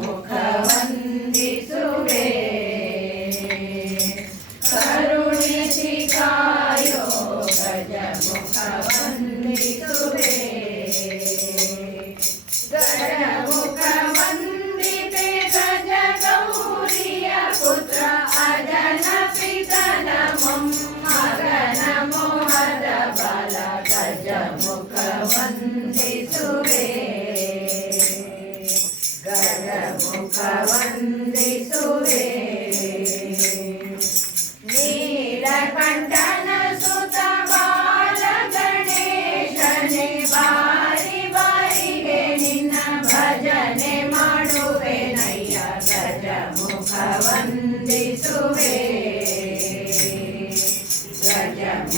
मुखवन्दिसुवे ವಂದಿಸುವೆ ನೀಲಕಂಠನ ಸುತ ಬಾಲ ಗಣೇಶನೆ ಬಾರಿ ನಿನ್ನ ಭಜನೆ ಮಾಡುವೆ ನಯ್ಯ ವಂದಿಸುವೆ. ಗಜಮುಖ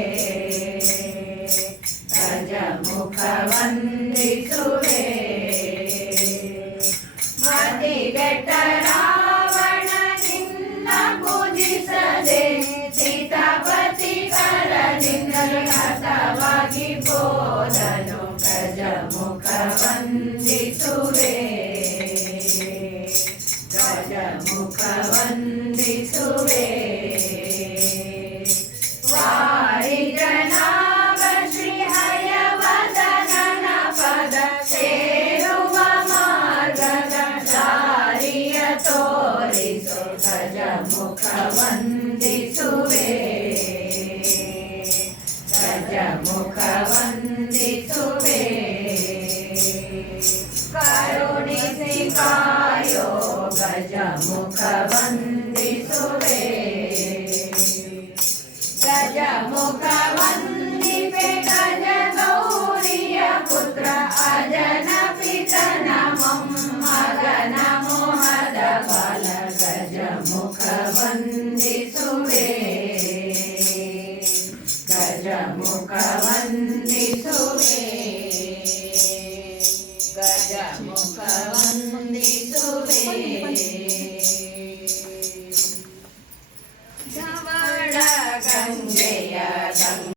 ವಂದಿಸುವೆ ಮತಿಗೆಟ್ಟ ರಾವಣ ನಿನ್ನ ಪೂಜಿಸದೆ ಸೀತಾಪತಿ ಕರದಿಂದಲೇ ಹತವಾಗಿ ಬೋಧನು ಗಜಮುಖ ವಂದಿಸುವೆ ತೋರಿಸು ಗಜಮುಖ ವಂದಿಸುವೆ ಗಜಮುಖ ವಂದಿಸುವೆ ಕರುಣಿಸಿ ಕಾಯೋ ಗಜಮುಖ ವಂದಿಸುವೆ